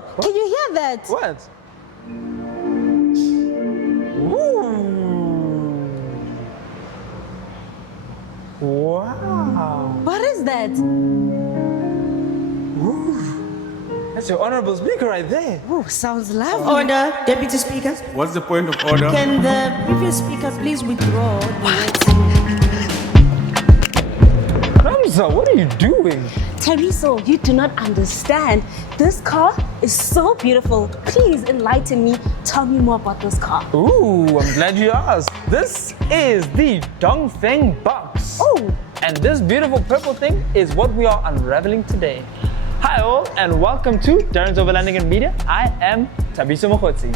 Thabiso, can you hear that? What? Ooh. Wow. What is that? Ooh. That's your honorable speaker right there. Ooh, sounds lovely. Order, Deputy Speaker. What's the point of order? Can the previous speaker please withdraw? Ramza, what are you doing? Thabiso, you do not understand. This car is so beautiful. Please enlighten me. Tell me more about this car. Ooh, I'm glad you asked. This is the Dongfeng Box. Oh. And this beautiful purple thing is what we are unraveling today. Hi all, and welcome to Darren's Overlanding and Media. I am Thabiso Mokgotsi.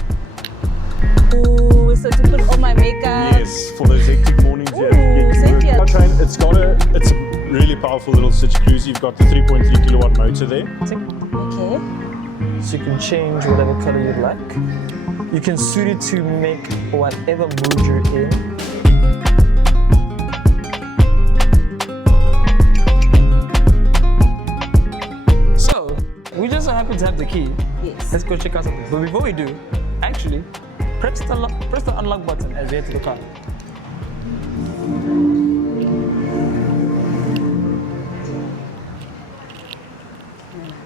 Ooh, so to put all my makeup. Yes, for those hectic mornings you have to get to Cynthia. work. Powertrain, it's a really powerful little city cruiser. You've got the 3.3 kilowatt motor there. Okay. So you can change whatever color you'd like. You can suit it to make whatever mood you're in. So, we just so happen to have the key. Yes. Let's go check out something. But before we do, actually, press the unlock button as we head to the car.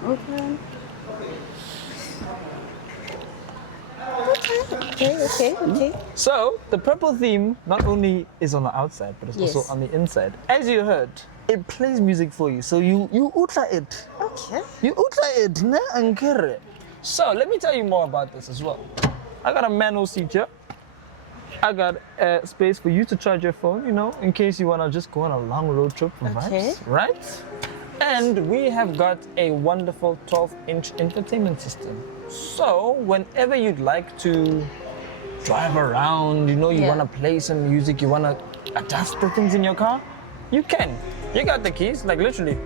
Open. Okay. So, the purple theme not only is on the outside, but it's Yes. also on the inside. As you heard, it plays music for you, so you utla it. Okay. You utla it, ne ankere. So, let me tell you more about this as well. I got a manual seat here. I got a space for you to charge your phone, in case you want to just go on a long road trip for Okay. vibes, right? And we have got a wonderful 12-inch infotainment system. So, whenever you'd like to drive around, you Yeah. want to play some music, you want to adjust the things in your car, you can. You got the keys, like literally.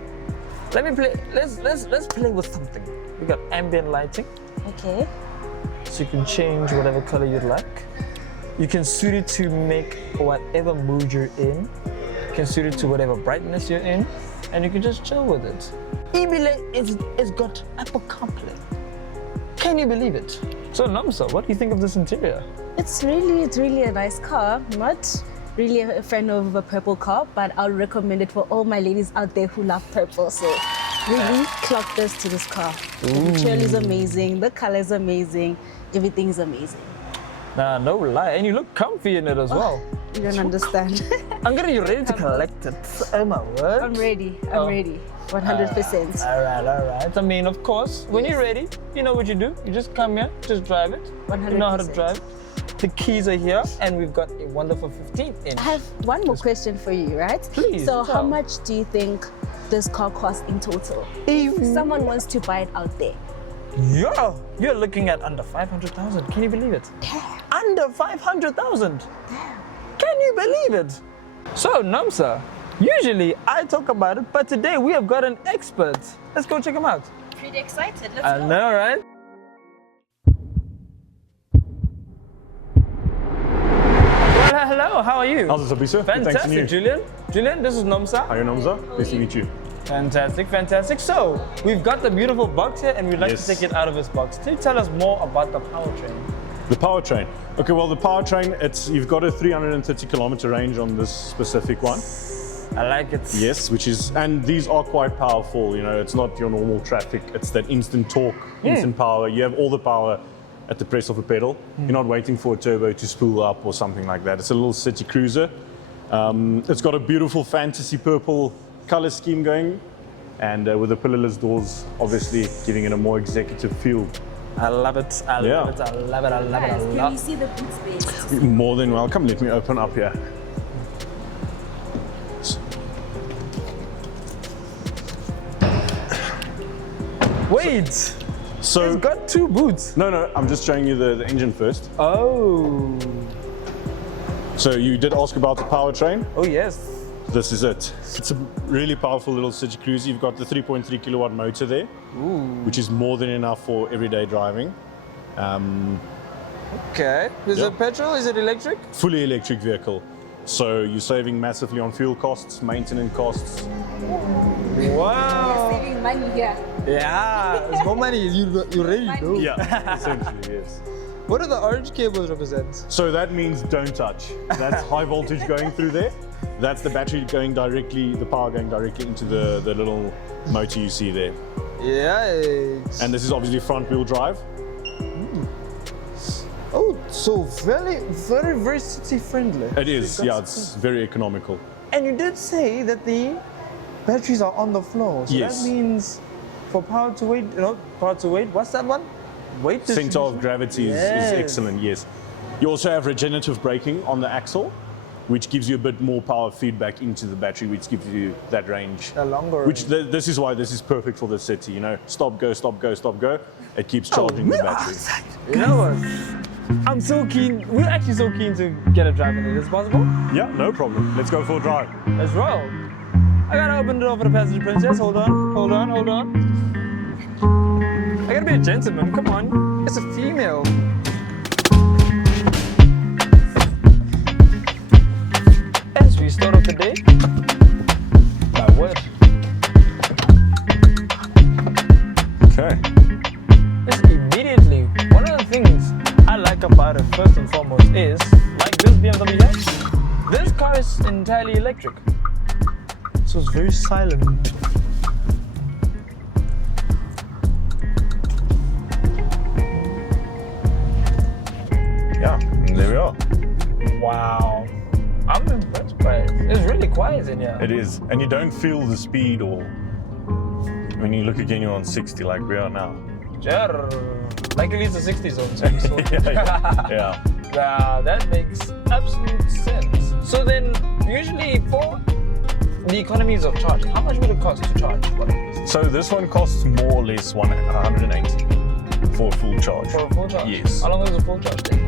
Let me play. Let's play with something. We got ambient lighting, Okay. so you can change whatever color you'd like. You can suit it to make whatever mood you're in. You can suit it to whatever brightness you're in, and you can just chill with it. Ibile it's got Apple CarPlay. Can you believe it? So Namsa, what do you think of this interior? It's really a nice car. Not really a fan of a purple car, but I'll recommend it for all my ladies out there who love purple. So really clock this to this car. The interior is amazing, the color is amazing, everything's amazing. Nah, no lie, and you look comfy in it as well. You don't understand. I'm getting you ready to collect it. Oh my word. I'm ready. 100%. All right. I mean, of course, when you're ready, you know what you do. You just come here, just drive it. 100%. You know how to drive. The keys are here, and we've got a wonderful 15-inch. I have one more question for you, right? Please, So how tell. much do you think this car costs in total? If Someone wants to buy it out there. Yeah, you're looking at under 500,000. Can you believe it? Under 500,000. Can you believe it? So, Namsa, usually I talk about it, but today we have got an expert. Let's go check him out. Pretty excited. Let's I know, right? Well, hello, how are you? How's it, Thabiso? Good, thanks, and Fantastic, you? Julian. Julian, this is Namsa. Hi, Namza. Nice to meet you. Fantastic. So, we've got the beautiful box here and we'd like Yes. to take it out of this box. Can you tell us more about the powertrain? The powertrain. Okay, well, the powertrain, you've got a 330 kilometer range on this specific one. I like it. Yes, and these are quite powerful. It's not your normal traffic. It's that instant torque, instant power. You have all the power at the press of a pedal. You're not waiting for a turbo to spool up or something like that. It's a little city cruiser. It's got a beautiful fantasy purple color scheme going, and with the pillarless doors, obviously giving it a more executive feel. I love it. I love it. Guys, can we see the boot space? More than welcome. Let me open up here. Wait, So, it's got two boots. no, I'm just showing you the engine first. Oh. So you did ask about the powertrain. Oh yes. This is it. It's a really powerful little city cruiser. You've got the 3.3 kilowatt motor there, which is more than enough for everyday driving. Okay. Is Yeah. it petrol? Is it electric? Fully electric vehicle. So you're saving massively on fuel costs, maintenance costs. Wow. Saving money here. Yeah, it's more money. You already know. Yeah, essentially, yes. What do the orange cables represent? So that means don't touch. That's high voltage going through there. That's the battery going directly, the power going directly into the little motor you see there. Yikes. And this is obviously front wheel drive. Oh, so very city friendly. It is, yeah, it's very economical. And you did say that the batteries are on the floor. So Yes. that means for power to weight, what's that one? Weight Center distribution? of gravity is excellent, yes. You also have regenerative braking on the axle, which gives you a bit more power feedback into the battery, which gives you that range. A longer Which range. this is why this is perfect for the city, you know, stop, go, stop, go, stop, go. It keeps charging the battery. You know what? I'm so keen. We're actually so keen to get a drive in it. Is it possible? Yeah, no problem. Let's go for a drive. Let's roll. I gotta open the door for the passenger princess. Hold on. I gotta be a gentleman. Come on. It's a female. As we start off the day, my word. Okay. Just immediately, one of the things I like about it first and foremost is, like this BMW here, this car is entirely electric. So it's very silent. Yeah, and there we are. Wow. I'm impressed by it. It's really quiet in here. It is. And you don't feel the speed or when you look again, you're on 60 like we are now. Sure. Like at least the 60 zone. So Yeah. Wow, that makes absolute sense. So then, usually for the economies of charge, how much would it cost to charge one of these? So this one costs more or less 180 for a full charge. For a full charge? Yes. How long does a full charge take?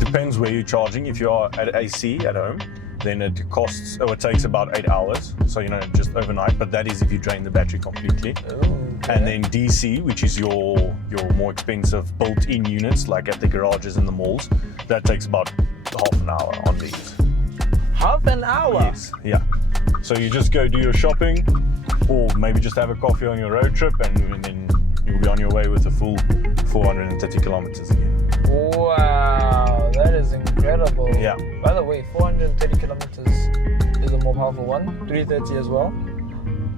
Depends where you're charging. If you are at AC at home, then it takes about 8 hours. So, you know, just overnight, but that is if you drain the battery completely. And then DC, which is your more expensive built-in units, like at the garages and the malls, that takes about half an hour on these. Half an hour? Yes, yeah. So you just go do your shopping, or maybe just have a coffee on your road trip, and then you'll be on your way with a full 430 kilometers again. Wow, that is incredible. Yeah. By the way, 430 kilometers is a more powerful one, 330 as well.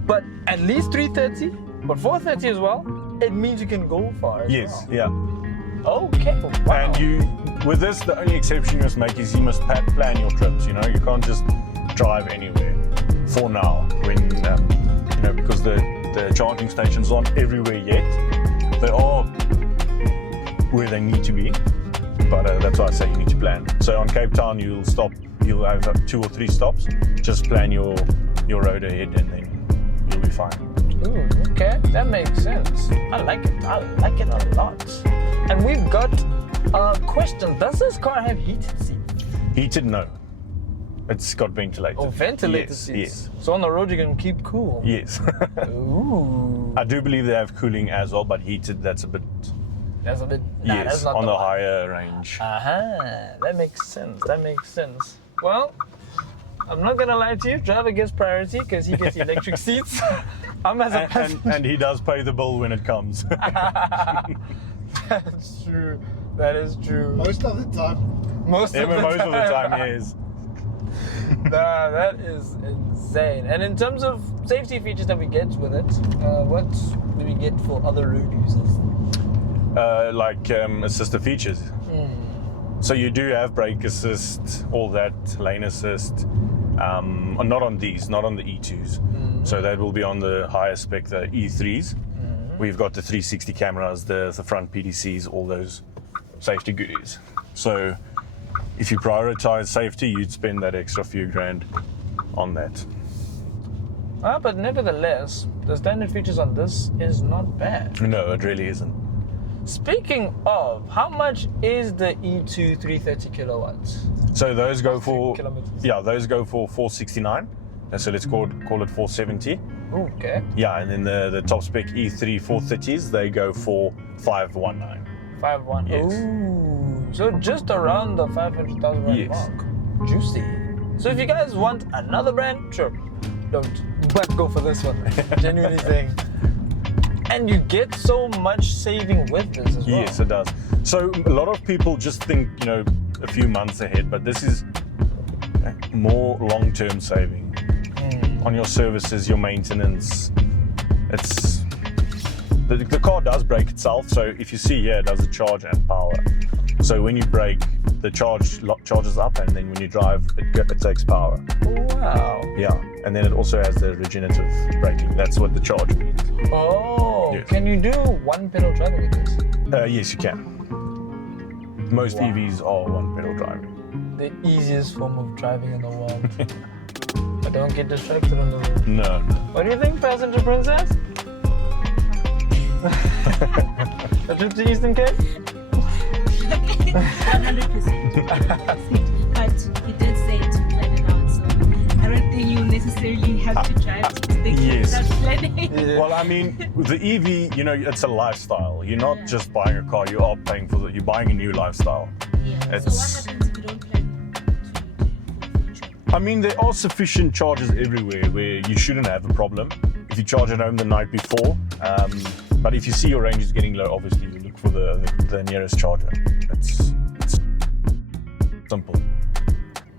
But at least 330, but 430 as well, it means you can go far as Yes, well. yeah. Okay, wow. And with this, the only exception you must make is you must plan your trips. You know, you can't just drive anywhere for now. When because the charging stations aren't everywhere yet. They are where they need to be, but that's why I say you need to plan. So on Cape Town, you'll have 2 or 3 stops. Just plan your road ahead, and then you'll be fine. Ooh, okay, that makes sense. I like it a lot. And we've got a question. Does this car have heated seats? Heated, no. It's got ventilated. Oh, ventilated Yes, seats. yes. So on the road you can keep cool. Yes. Ooh. I do believe they have cooling as well, but heated, that's a bit. That's a bit. Yes, that's not on the one. higher range. That makes sense. Well, I'm not gonna lie to you. Driver gets priority because he gets electric seats. I'm as a passenger. And he does pay the bill when it comes. That's true. That is true. Most of the time. Most of the time, yes. Nah, that is insane. And in terms of safety features that we get with it, what do we get for other road users? Assistive features. So you do have brake assist, all that, lane assist. Not on these, not on the E2s. So that will be on the higher spec, the E3s. We've got the 360 cameras, the front PDCs, all those safety goodies. So if you prioritize safety, you'd spend that extra few grand on that. But nevertheless, the standard features on this is not bad. No, it really isn't. Speaking of, how much is the E2 330 kilowatts? So those go for kilometers. those go for 469. And so let's call it 470. Okay. Yeah, and then the top spec E3 430s, they go for 519. 5.1. Yes. Ooh, so just around the 500,000 rand Yes. mark. Juicy. So if you guys want another brand, sure, don't. But go for this one. Genuinely saying. And you get so much saving with this as well. Yes, it does. So a lot of people just think, you know, a few months ahead, but this is more long-term saving on your services, your maintenance. It's the car does brake itself. So if you see here, it does a charge and power. So when you brake, the charges up, and then when you drive, it takes power. Wow. Yeah, and then it also has the regenerative braking. That's what the charge means. Oh, Yes. Can you do one pedal driving with this? Yes, you can. Most EVs are one pedal driving. The easiest form of driving in the world. I don't get distracted on the road. No. What do you think, passenger princess? A trip to Eastern Cape? 100%. But he did say to plan it out, so I don't think you necessarily have to drive to the Yes. without planning. Well, I mean, the EV, you know, it's a lifestyle. You're not just buying a car, you are paying for it. You're buying a new lifestyle. Yeah. So It's- what happens if you don't plan to future? I mean, there are sufficient chargers everywhere where you shouldn't have a problem if you charge at home the night before. But if you see your range is getting low, obviously you look for the nearest charger. It's simple.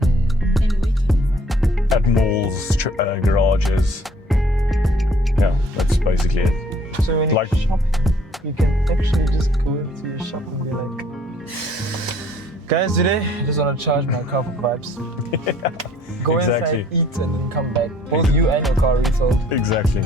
And where can you find it? At malls, garages. Yeah, that's basically it. So when you're Like- shopping, you can actually just go into your shop and be like, guys, today I just want to charge my car for vibes. Go Exactly. inside, eat, and then come back. Both you and your car refilled. Exactly.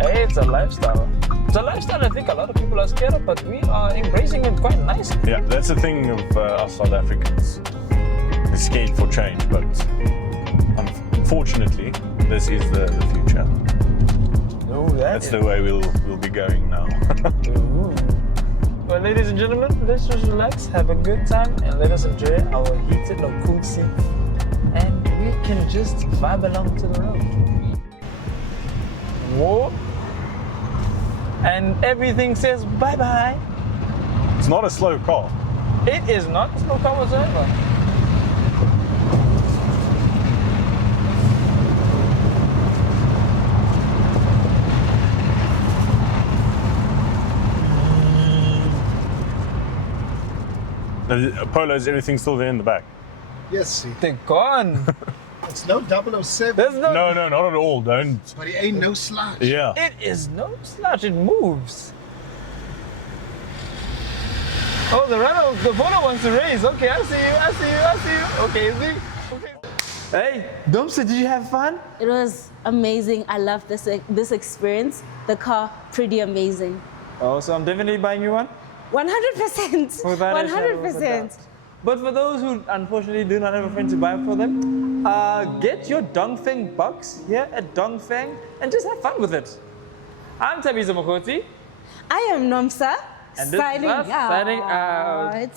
Hey, it's a lifestyle. It's a lifestyle I think a lot of people are scared of, but we are embracing it quite nicely. Yeah, that's the thing of us South Africans. We're scared for change, but unfortunately, this is the future. Oh, That's the way we'll be going now. Ooh. Well, ladies and gentlemen, let's just relax, have a good time, and let us enjoy our heated or cooled seat. And we can just vibe along to the road. Whoa. And everything says bye-bye. It's not a slow car. It is not a slow car whatsoever. Polo, is everything still there in the back? Yes, see. They're gone. It's no 007, There's no... No, not at all. Don't. but it ain't no slouch. Yeah. It is no slouch, it moves. Oh, the photo wants to race. Okay, I see you. Okay, see? Okay. Hey, Dumpster, did you have fun? It was amazing. I love this experience. The car, pretty amazing. Oh, so I'm definitely buying you one? 100%. Without a shadow of a 100%. doubt. But for those who unfortunately do not have a friend to buy for them, get your Dongfeng Box here at Dongfeng and just have fun with it. I'm Tabiza Mokoti. I am Nomsa. And this is us signing out. out.